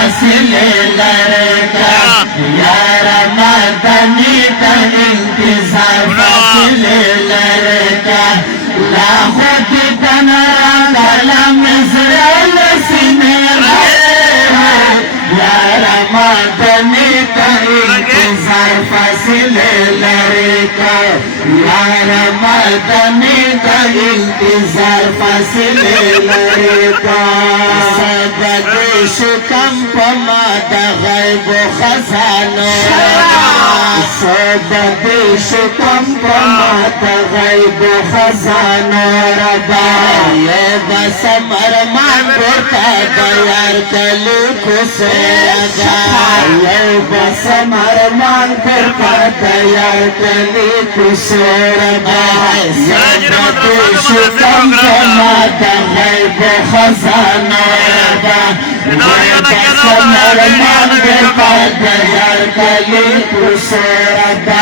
फासले लड़का यार मदनी का इंतजार फासले लड़का लाखों की तनरा कलम इज़राइल सीने यार मदनी का इंतजार फासले लड़का यार मदनी का इंतजार फासले लड़का सबदेश कंपमा गैब खजानो सबदेश कंपमा गैब खजानो रबा ये बस मरमान होता यार कली खुश लगा ये बस मरमान करता यार कली खुश रबा सबदेश कंपमा गैब खजानो रबा मरमान करता यार कली खुश रबा